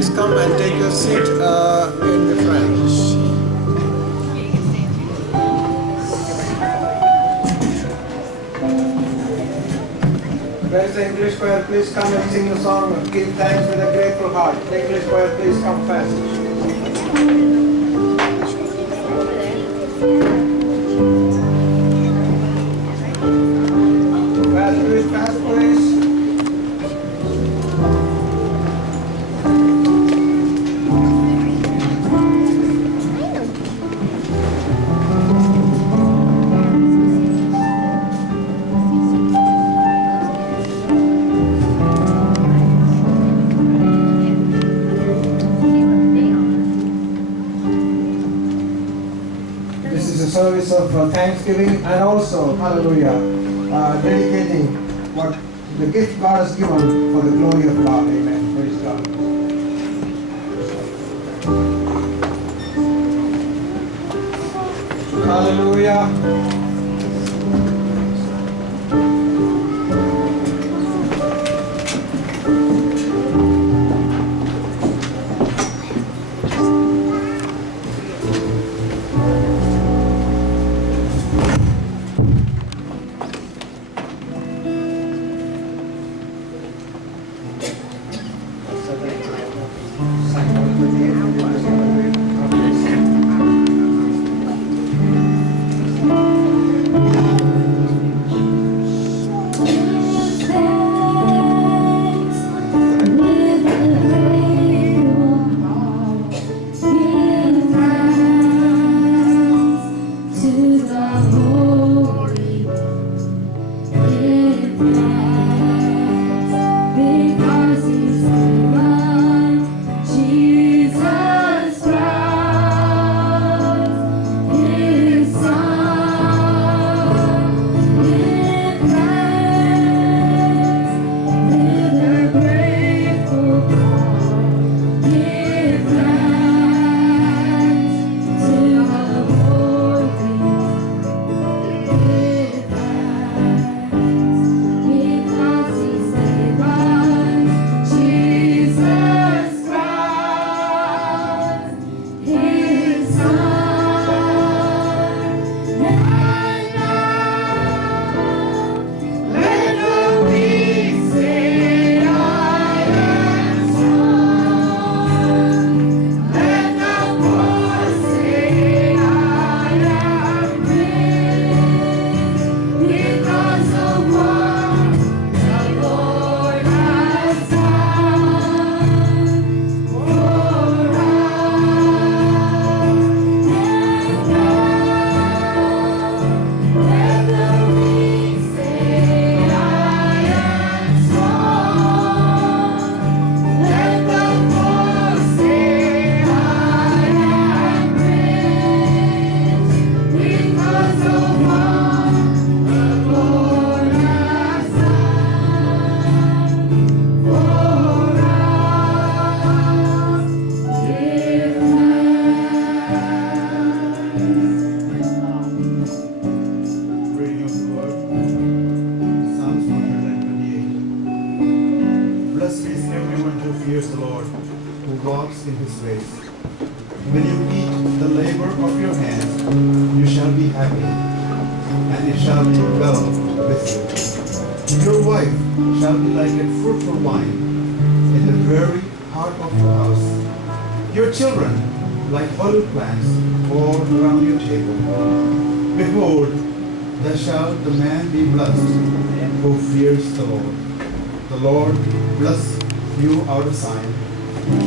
please come and take your seat in the front. Where is the English choir? Please come and sing the song. Give thanks with a grateful heart. The English choir, please come fast. Fast, please. This is a service of thanksgiving and also, hallelujah, dedicating what the gift God has given for the glory of God. Amen. Praise God. Hallelujah.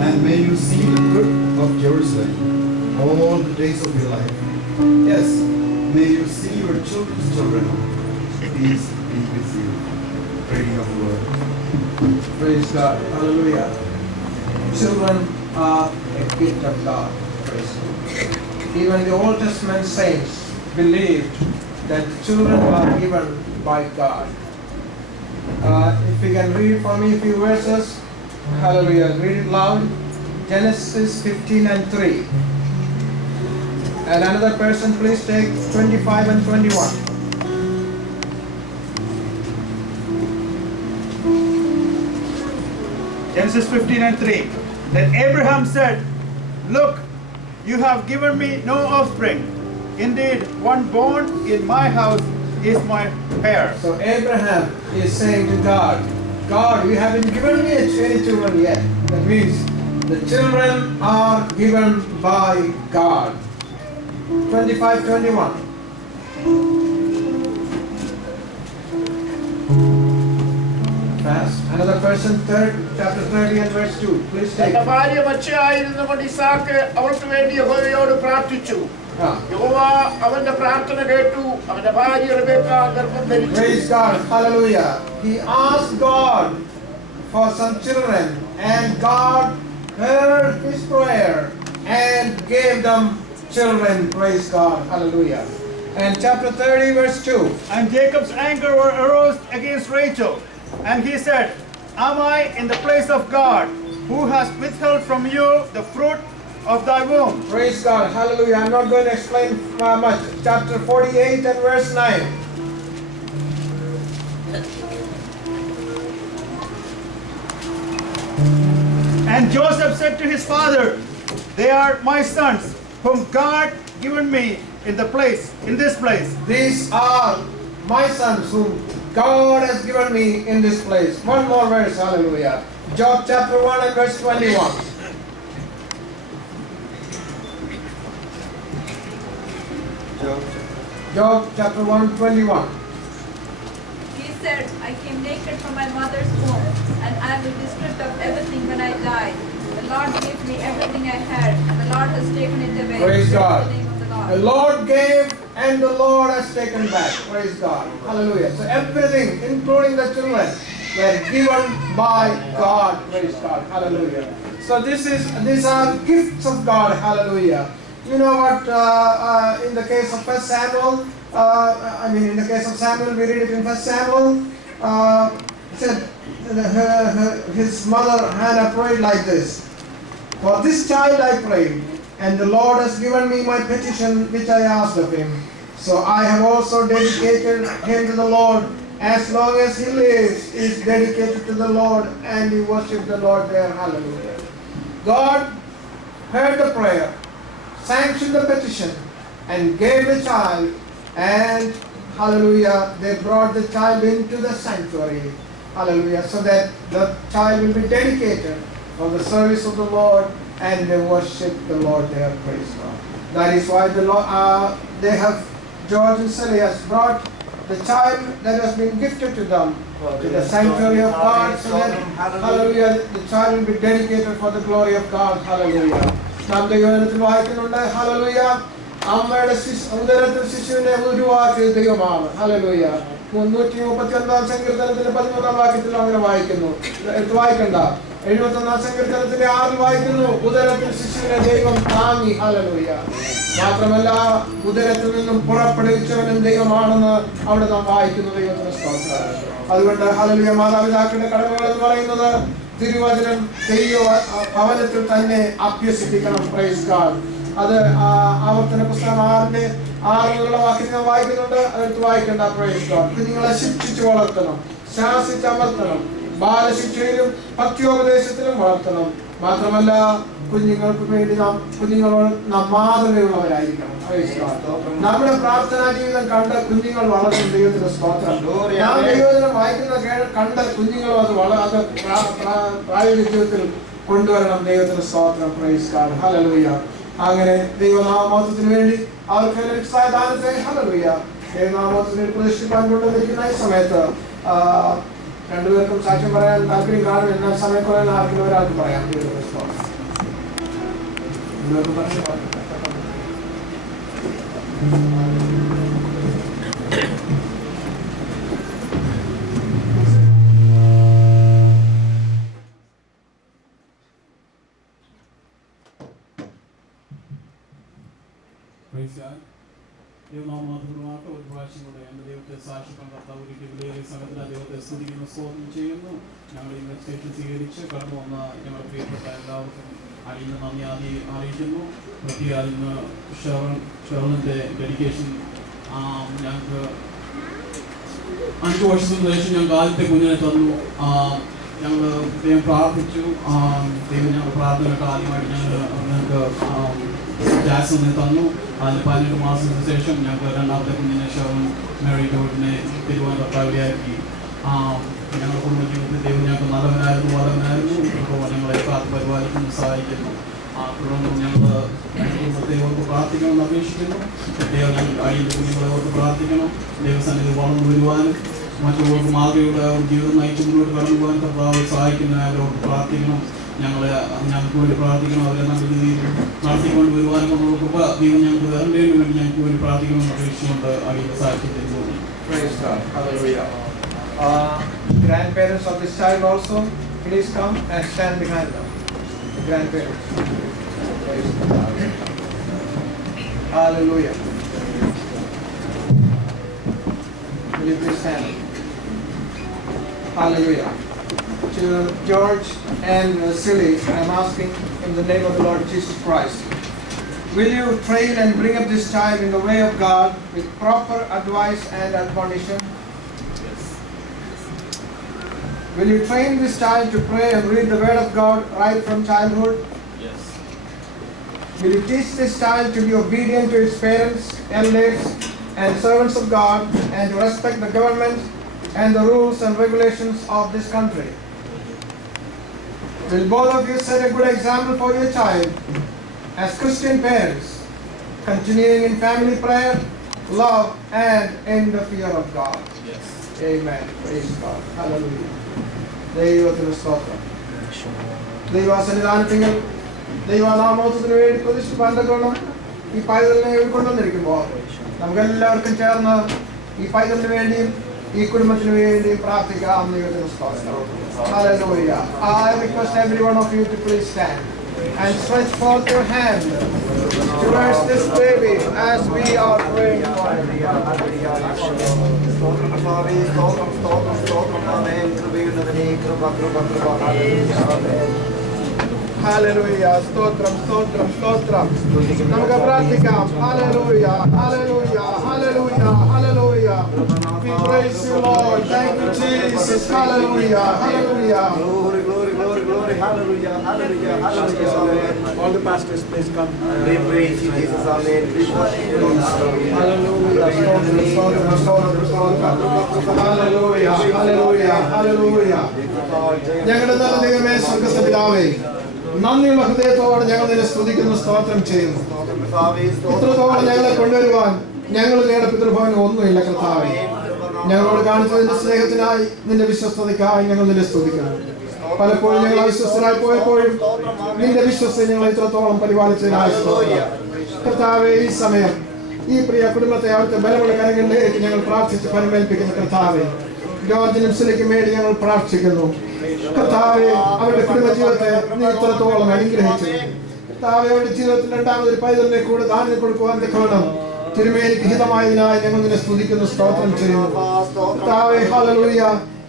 And may you see the good of Jerusalem all the days of your life. Yes, may you see your children's children. Peace be with you. Reading of the word. Praise God. Hallelujah. Children are a gift of God. Praise God. Even the Old Testament saints believed that children are given by God. If you can read for me a few verses. Hallelujah. Read it loud. Genesis 15 and 3. And another person, please take 25 and 21. Genesis 15 and 3. Then Abraham said, "Look, you have given me no offspring. Indeed, one born in my house is my heir." So Abraham is saying to God, God, you haven't given me any children yet. That means the children are given by God. 25:21. Fast. Another person, chapter 30 and verse 2. Please take. തന്റെ ഭാര്യ മച്ചയായിരുന്നുകൊണ്ട് ഇസാക്ക് അവൾക്ക് വേണ്ടി യഹോവയോട് പ്രാർത്ഥിച്ചു. Ah. യഹോവ അവന്റെ പ്രാർത്ഥന കേട്ടു. അവന്റെ ഭാര്യ റിബേക്ക ഗർഭം ധരിച്ചു. Praise God. Hallelujah. He asked God for some children and God heard his prayer and gave them children. Praise God. Hallelujah. And chapter 30 verse 2. And Jacob's anger arose against Rachel, and he said, "Am I in the place of God, who has withheld from you the fruit of thy womb?" Praise God. Hallelujah. I'm not going to explain much. Chapter 48 and verse 9. And Joseph said to his father, "They are my sons, whom God given me in this place." These are my sons whom God has given me in this place. One more verse. Hallelujah. Job chapter 1 and verse 21. Job chapter 1, 21. He said, "I came naked from my mother's womb, and I will be stripped of everything when I die. The Lord gave me everything I had, and the Lord has taken it away." Praise God. The name of the The Lord. Lord gave and the Lord has taken back. Praise God. Hallelujah. So everything, including the children, were given by God. Praise God. Hallelujah. So these are gifts of God. Hallelujah. You know what? In the case of 1 Samuel, in the case of Samuel, we read it in 1 Samuel. Said his mother Hannah prayed like this: "For this child I prayed, and the Lord has given me my petition which I asked of him. So I have also dedicated him to the Lord. As long as he lives, he is dedicated to the Lord, and he worshipped the Lord there." Hallelujah. God heard the prayer, sanctioned the petition, and gave the child, and hallelujah, they brought the child into the sanctuary. Hallelujah. So that the child will be dedicated for the service of the Lord, and they worship the Lord there. Praise God. That is why the Lord, they have, George and Sally has brought the child that has been gifted to them to the sanctuary of God, so that, hallelujah, the child will be dedicated for the glory of God. Hallelujah. നാം ദൈവത്തിൽ വായിക്കുന്നുണ്ട്, ഹല്ലേലൂയ, അമ്മയുടെ ഉദരത്തിൽ ശിശുവിനെ ഉരുവാക്കിയ ദൈവമാണ്. ഹല്ലേലൂയ. 139 സങ്കീർത്തനത്തിന്റെ 13 വാക്യത്തിൽ അങ്ങനെ വായിക്കുന്നു. എടുത്ത് വായിക്കണ്ട. 71 സങ്കീർത്തനത്തിന്റെ 6 വായിക്കുന്നു, ഉദരത്തിൽ ശിശുവിനെ ദൈവം താങ്ങി. ഹല്ലേലൂയ. മാത്രമല്ല, ഉദരത്തിൽ നിന്നും പുറപ്പെടുവിച്ചവനും ദൈവമാണെന്ന് അവിടെ നാം വായിക്കുന്നു. ദൈവത്തിന് സ്തോത്രം. അതുകൊണ്ട് ഹല്ലേലൂയ, മാതാപിതാക്കളുടെ കടമകൾ എന്ന് പറയുന്നത് തിരുവചനം ദൈവ ഭവനത്തിൽ തന്നെ അഭ്യസിപ്പിക്കണം. Praise God. അത് ആവർത്തന പുസ്തകം 6 വാക്യത്തിൽ നാം വായിക്കുന്നുണ്ട്. അതെടുത്ത് വായിക്കണ്ട. Praise God. കുഞ്ഞുങ്ങളെ ശിക്ഷിച്ചു വളർത്തണം, ശാസിച്ചമർത്തണം, ബാലശിക്ഷയിലും പത്യോപദേശത്തിലും വളർത്തണം. മാത്രമല്ല, കുഞ്ഞുങ്ങൾക്ക് വേണ്ടി കുഞ്ഞുങ്ങളോട് നാം മാതൃകയുള്ളവരായിരിക്കണം. നമ്മുടെ പ്രാർത്ഥനാ ജീവിതം കണ്ട് കുഞ്ഞുങ്ങൾ വളർത്തും. ദൈവത്തിന്റെ സ്തോത്രം. നാം ദൈവജനം വായിക്കുന്ന കണ്ട് കുഞ്ഞുങ്ങൾ അത് പ്രായോഗിക ജീവിതത്തിൽ കൊണ്ടുവരണം. ദൈവത്തിന്റെ സ്തോത്രം. Praise God. ഹല്ലേലൂയ. അങ്ങനെ ദൈവനാമത്തിന് വേണ്ടി അവർക്ക് ലഭിച്ച ദാനത്തെ ഹല്ലേലൂയ ദൈവനാമത്തിന് പ്രതിഷ്ഠിക്കാൻ കൊണ്ടുവന്നിരിക്കുന്ന ഈ സമയത്ത് രണ്ടുപേർക്കും സാക്ഷ്യം പറയാൻ താല്പര്യം കാണും. എന്നാൽ സമയം കുറയാൻ ആർക്കും ഒരാൾക്ക് പറയാം. ദൈവത്തിന്റെ സ്തോത്രം. ദൈവനാമമാത്രമായിട്ട് ഒരു പ്രാവശ്യം കൂടെ എൻ്റെ ദൈവത്തെ സാക്ഷിക്കാൻ കർത്താവ് ഒരിക്കൽ സമയത്ത് ദൈവത്തെ സ്തുതിക്കുന്ന സ്തോത്രം ചെയ്യുന്നു. ഞങ്ങൾ ഇൻവെസ്റ്റേഷൻ സ്വീകരിച്ച് കടന്നു വന്ന ഞങ്ങളുടെ പ്രിയപ്പെട്ട എല്ലാവർക്കും അതിന് നന്ദി അറിയിക്കുന്നു. പ്രത്യേകം ഇന്ന് ഷെർലിൻ്റെ ഡെഡിക്കേഷൻ ഞങ്ങൾക്ക് 5 വർഷത്തിന് ശേഷം ഞങ്ങൾക്ക് ആദ്യത്തെ കുഞ്ഞിനെ തന്നു. ഞങ്ങൾ ദൈവം പ്രാർത്ഥിച്ചു. ദൈവം ഞങ്ങളുടെ പ്രാർത്ഥനയൊക്കെ ആദ്യമായിട്ട് ഞങ്ങൾക്ക് ജാസ്മിനെ തന്നു. അതിന് 18 മാസത്തിന് ശേഷം ഞങ്ങൾക്ക് രണ്ടാമത്തെ കുഞ്ഞിനെ മേരി ജോർജിനെ തിരുവനന്തപുരത്താക്കി. ഞങ്ങളുടെ കുടുംബജീവിതത്തിൽ ദൈവം ഞങ്ങൾക്ക് നല്ലവനായിരുന്നു. ഇപ്പോൾ ഞങ്ങളെ കാത്തു പരിപാലിക്കുന്നു, സഹായിക്കുന്നു. തുടർന്ന് ഞങ്ങൾ കുടുംബത്തെ ഓർത്ത് പ്രാർത്ഥിക്കണമെന്ന് അപേക്ഷിക്കുന്നു. ദൈവം ഞങ്ങൾ അടിയൻ്റെ കുഞ്ഞുങ്ങളെ ഓർത്ത് പ്രാർത്ഥിക്കണം. ദൈവസന്നിധി വളർന്നു വരുവാനും മറ്റുള്ളവർക്ക് മാതൃകയുടെ ജീവിതം നയിച്ച് മുന്നോട്ട് കടന്നു പോകാൻ കർത്താവ് സഹായിക്കുന്നവരോട് പ്രാർത്ഥിക്കണം. ഞങ്ങൾക്ക് വേണ്ടി പ്രാർത്ഥിക്കണം. അവരെ നല്ല രീതിയിൽ നടത്തിക്കൊണ്ട് വരുവാനും എന്നുള്ള കൃപ ദൈവം ഞങ്ങൾക്ക് തരേണ്ടതിന് വേണ്ടി ഞങ്ങൾക്ക് വേണ്ടി പ്രാർത്ഥിക്കണമെന്ന് അപേക്ഷിച്ചുകൊണ്ട് അടിയൻ്റെ സാക്ഷ്യത്തിൽ പോകുന്നു. Grandparents of this child also, please come and stand behind them. The grandparents. Praise God. Hallelujah. Will you please stand? Hallelujah. To George and Silly, I am asking in the name of the Lord Jesus Christ, will you train and bring up this child in the way of God with proper advice and admonition? Yes. Will you train this child to pray and read the word of God right from childhood? Yes. Will you teach this child to be obedient to its parents, elders, and servants of God, and to respect the government and the rules and regulations of this country? Will both of you set a good example for your child as Christian parents, continuing in family prayer, love, and in the fear of God? Yes. Amen. Praise God. Hallelujah. ദൈവത്തിന് സ്തോത്രം. ദൈവസന്നിധാനത്തിൽ ദൈവനാമത്തിന് വേണ്ടി പ്രതിഷ്ഠ പന്തക്കണം ഈ പൈതലിനെ കൊണ്ടുവന്നിരിക്കുമ്പോൾ നമുക്കെല്ലാവർക്കും ചേർന്ന് ഈ പൈതലിന് വേണ്ടിയും ഈ കുടുംബത്തിന് വേണ്ടിയും പ്രാർത്ഥിക്കാം. ദൈവത്തിന് സ്തോത്രം. Hallelujah. I request every one of you to please stand and stretch forth your hand towards this baby as we are praying for him. Hallelujah. Stotram, stotram, stotram. നമുക്ക് പ്രാർത്ഥിക്കാം. Hallelujah. Hallelujah. Hallelujah. Hallelujah. We praise you, Lord. Thank you, Jesus. Hallelujah. Hallelujah. Glory, glory, glory, glory. Hallelujah. Hallelujah. Hallelujah. All the pastors, please come. We praise you, Jesus. Amen. Hallelujah. Hallelujah. Hallelujah. Hallelujah. ഞങ്ങളുടെ നല്ല ദൈവമേ, സ്വർഗ്ഗസ്ഥ പിതാവേ, നന്ദിയുള്ള ഹൃദയത്തോടെ ഞങ്ങൾ നിന്നെ സ്തുതിക്കുന്നു, സ്തോത്രം ചെയ്യുന്നു. ഇത്രത്തോളം ഞങ്ങളെ കൊണ്ടുവരുവാൻ ഞങ്ങൾ ഞങ്ങളുടെ പിതൃഭവൻ ഒന്നുമില്ല കർത്താവേ. ഞങ്ങളോട് കാണിച്ച നിന്റെ സ്നേഹത്തിനായി, നിന്റെ വിശ്വസ്തതയ്ക്കായി ഞങ്ങൾ നിന്നെ സ്തുതിക്കുന്നു. പലപ്പോഴും ഞങ്ങൾ അവിശ്വസ്തരായി പോയപ്പോഴും നിന്റെ വിശ്വസ്തത ഞങ്ങൾ ഇത്രത്തോളം പരിപാലിച്ചതിനായി കർത്താവേ, ഈ സമയം ഈ പ്രിയ കുടുംബത്തെ അവിടുത്തെ ബലമുള്ള കരങ്ങളിലേക്ക് ഞങ്ങൾ പ്രാർത്ഥിച്ച് പരിമേൽപ്പിക്കുന്ന കർത്താവേ, ജോർജിനും സിലിക്കും വേണ്ടി ഞങ്ങൾ പ്രാർത്ഥിക്കുന്നു. കർത്താവേ, അവരുടെ കുടുംബജീവിതത്തെ നീ ഇത്രത്തോളം അനുഗ്രഹിച്ചു. കർത്താവേ, അവരുടെ ജീവിതത്തിൽ രണ്ടാമതൊരു പൈതലിനെ കൂടെ ദാനം കൊടുക്കുവാൻ തക്കവണ്ണം തിരുമേനിക്ക് ഹിതമായതിനായി ഞങ്ങൾ നിന്നെ സ്തുതിക്കുന്നു, സ്തോത്രം ചെയ്യുന്നു. കർത്താവേ, ഹല്ലേലൂയ.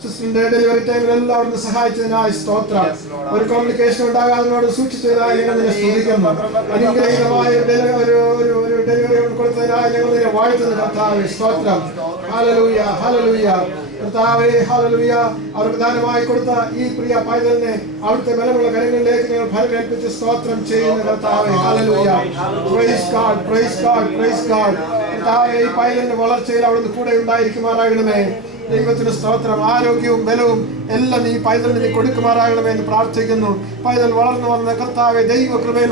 സിസ്റ്ററിന്റെ ഡെലിവറി ടൈമിൽ എല്ലാവരും സഹായിച്ചതിനായി സ്തോത്രം. ഒരു കോംപ്ലിക്കേഷൻ ഉണ്ടാകാതെ സൂക്ഷിച്ചതിനായി ഞങ്ങൾ നിന്നെ സ്തുതിക്കുന്നു. അനുഗ്രഹീതമായ ഒരു ഡെലിവറി കൊടുത്തതിനായി ഞങ്ങൾ നിന്നെ വാഴ്ത്തുന്നു കർത്താവേ, സ്തോത്രം. ഹല്ലേലൂയ. ഹല്ലേലൂയ. കർത്താവേ, ഹല്ലേലൂയ. അവർക്ക് ദാനമായി കൊടുത്ത ഈ പ്രിയ പൈതലിനെ അവിടുത്തെ ബലമുള്ള കരങ്ങളിലേക്ക് ഞങ്ങൾ ഫലമേൽപ്പിച്ച് സ്തോത്രം ചെയ്യുന്നു കർത്താവേ. Hallelujah. Praise God, praise God, praise God. കർത്താവേ, ഈ പൈതലിന്റെ വളർച്ചയിൽ അവിടുന്ന് കൂടെ ഉണ്ടായിരിക്കുമാറാകണമേ. ദൈവത്തിന് സ്തോത്രം. ആരോഗ്യവും ബലവും എല്ലാം ഈ പൈതലിന് നീ കൊടുക്കുമാറാകണമെന്ന് പ്രാർത്ഥിക്കുന്നു. പൈതൽ വളർന്നു വന്ന കർത്താവെ, ദൈവ കൃപയിൽ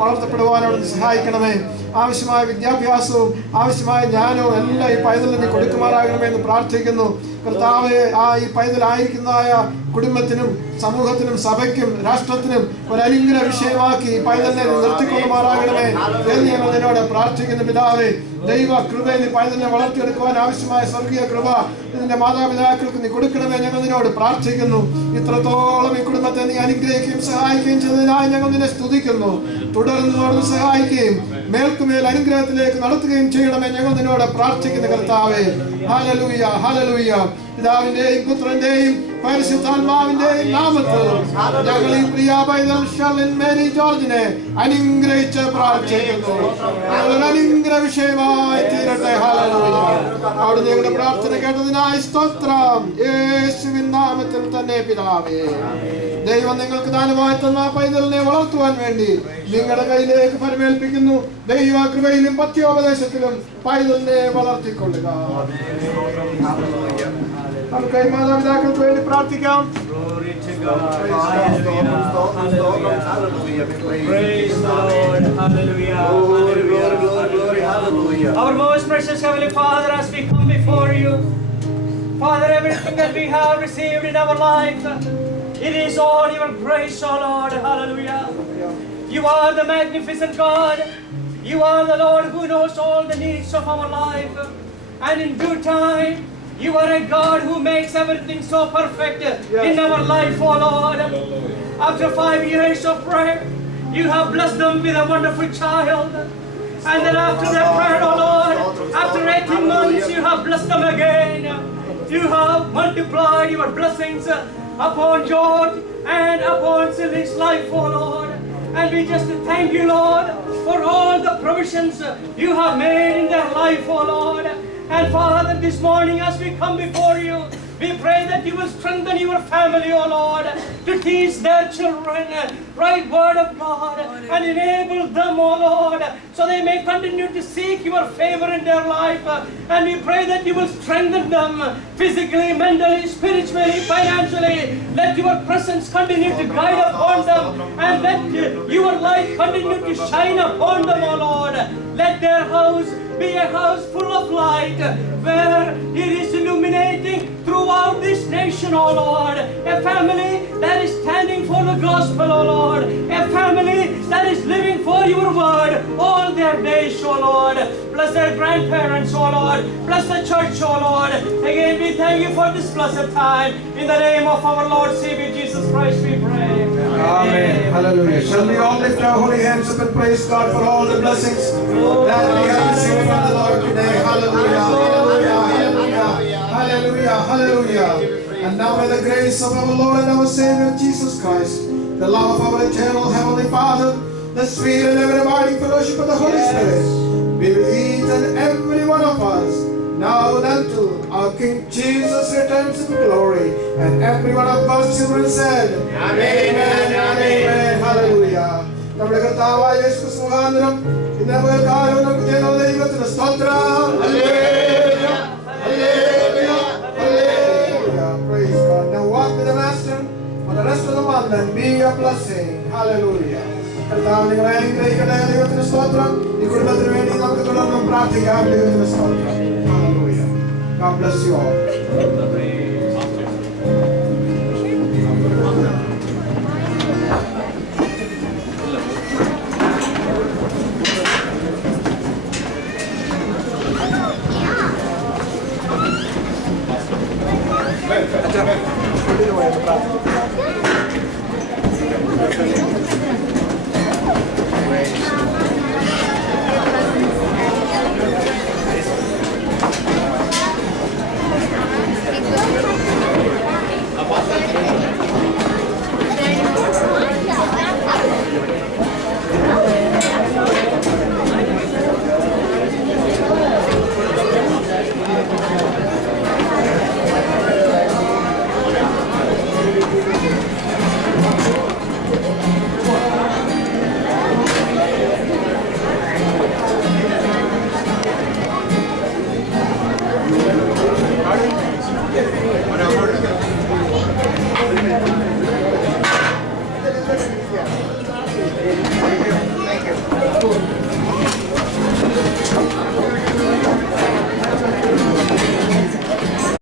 വളർത്തപ്പെടുവാൻ അവിടുന്ന് സഹായിക്കണമേ. ആവശ്യമായ വിദ്യാഭ്യാസവും ആവശ്യമായ ജ്ഞാനവും എല്ലാം ഈ പൈതലിന് നീ കൊടുക്കുമാറാകണമെന്ന് പ്രാർത്ഥിക്കുന്നു കർത്താവെ. ഈ പൈതലായിരിക്കുന്നതായ കുടുംബത്തിനും സമൂഹത്തിനും സഭയ്ക്കും രാഷ്ട്രത്തിനും ഒരു അനുഗ്രഹ വിഷയമാക്കി ഈ പൈതലിനെ നിർത്തിക്കൊള്ളുമാറാകണമേ എന്ന് ഞങ്ങൾ നിന്നോട് പ്രാർത്ഥിക്കുന്നു പിതാവേ. ദൈവ കൃപയിൽ ഈ പൈതലിനെ വളർത്തിയെടുക്കുവാൻ ആവശ്യമായ സ്വർഗീയ കൃപ ഇതിന്റെ മാതാപിതാക്കൾക്ക് നീ കൊടുക്കണമേ ഞങ്ങൾ നിന്നോട് പ്രാർത്ഥിക്കുന്നു. ഇത്രത്തോളം ഈ കുടുംബത്തെ നീ അനുഗ്രഹിക്കുകയും സഹായിക്കുകയും ചെയ്തതിനായി ഞങ്ങൾ നിന്നെ സ്തുതിക്കുന്നു. തുടർന്ന് സഹായിക്കുകയും മേൽക്കുമേൽ അനുഗ്രഹത്തിലേക്ക് നടത്തുകയും ചെയ്യണമേ ഞങ്ങൾ നിന്നോട് പ്രാർത്ഥിക്കുന്നു കർത്താവേ. Hallelujah, hallelujah. പിതാവിന്റെയും പുത്രന്റെയും പരിശുദ്ധാത്മാവിന്റെയും നാമത്തിൽ ഞങ്ങൾ ഈ പ്രിയ പൈതൽ ഷെർലിൻ മേരി ജോർജിനെ അനുഗ്രഹിച്ച് പ്രാർത്ഥിക്കുന്നു. ഞങ്ങൾ അനുഗ്രഹ വിഷയമായി തീരട്ടെ. ഹല്ലേലൂയ. അവിടുന്ന് ഞങ്ങളുടെ പ്രാർത്ഥന കേട്ടതിനായി സ്തോത്രം. യേശുവിൻ നാമത്തിൽ തന്നെ പിതാവേ. ദൈവം നിങ്ങൾക്ക് ദാനമായി തന്ന പൈതലിനെ വളർത്തുവാൻ വേണ്ടി നിങ്ങളുടെ കയ്യിലേക്ക് പരമേൽപ്പിക്കുന്നു. ദൈവകൃപയിലും പത്യോപദേശത്തിലും പൈതലിനെ വളർത്തിക്കൊള്ളുക. നമുക്ക് ഈ മാതാപിതാക്കൾക്ക് വേണ്ടി പ്രാർത്ഥിക്കാം. Our most precious Heavenly Father, as we come before you, Father, everything that we have received in our life, it is all your grace, O Lord. Hallelujah. You are the magnificent God. You are the Lord who knows all the needs of our life. And in due time, you are a God who makes everything so perfect in our life, O Lord. After 5 years of prayer, you have blessed them with a wonderful child. And then after that prayer, O Lord, after 18 months, you have blessed them again. You have multiplied your blessings upon George and upon Sylvie's life, O Lord. And we just thank you, Lord, for all the provisions you have made in their life, O Lord. And Father, this morning as we come before you, we pray that you will strengthen your family, O Lord, to teach their children right word of God and enable them, O Lord, so they may continue to seek your favor in their life. And we pray that you will strengthen them physically, mentally, spiritually, financially. Let your presence continue to guide upon them and let your light continue to shine upon them, O Lord. Let their house be a house full of light where it is illuminating throughout this nation, O Lord. A family that is standing for the gospel, O Lord. A family that is living for your word all their days, O Lord. Bless their grandparents, O Lord. Bless the church, O Lord. Again, we thank you for this blessed time. In the name of our Lord Savior Jesus Christ, we pray. Amen. Hallelujah. Shall we all lift our holy hands up and praise God for all the blessings that we have received from the Lord today? Hallelujah. Hallelujah. Hallelujah. Hallelujah. Hallelujah. And now may the grace of our Lord and our Savior Jesus Christ, the love of our eternal Heavenly Father, the sweet and ever-abiding fellowship of the Holy Spirit be with each and every one of us, now and until our King Jesus returns in glory. And every one of God's children said, Amen and Amen. Hallelujah. നമ്മുടെ കർത്താവായ യേശു ക്രിസ്തു മുഖാന്തരം ഇന്ന് നമുക്ക് കാലം നമുക്ക് ചെയ്യുന്ന ദൈവത്തിന് സ്തോത്രം. Hallelujah. Hallelujah. Hallelujah. Praise God. Now walk with the Master for the rest of the month and be a blessing. Hallelujah. കർത്താവ് നിങ്ങളെ അനുഗ്രഹിക്കട്ടെ. ദൈവത്തിന് സ്തോത്രം. ഈ കുടുംബത്തിന് വേണ്ടി നമുക്ക് തുടർന്നും പ്രാർത്ഥിക്കാം. ദൈവത്തിന് സ്തോത്രം. Hallelujah. God bless you all.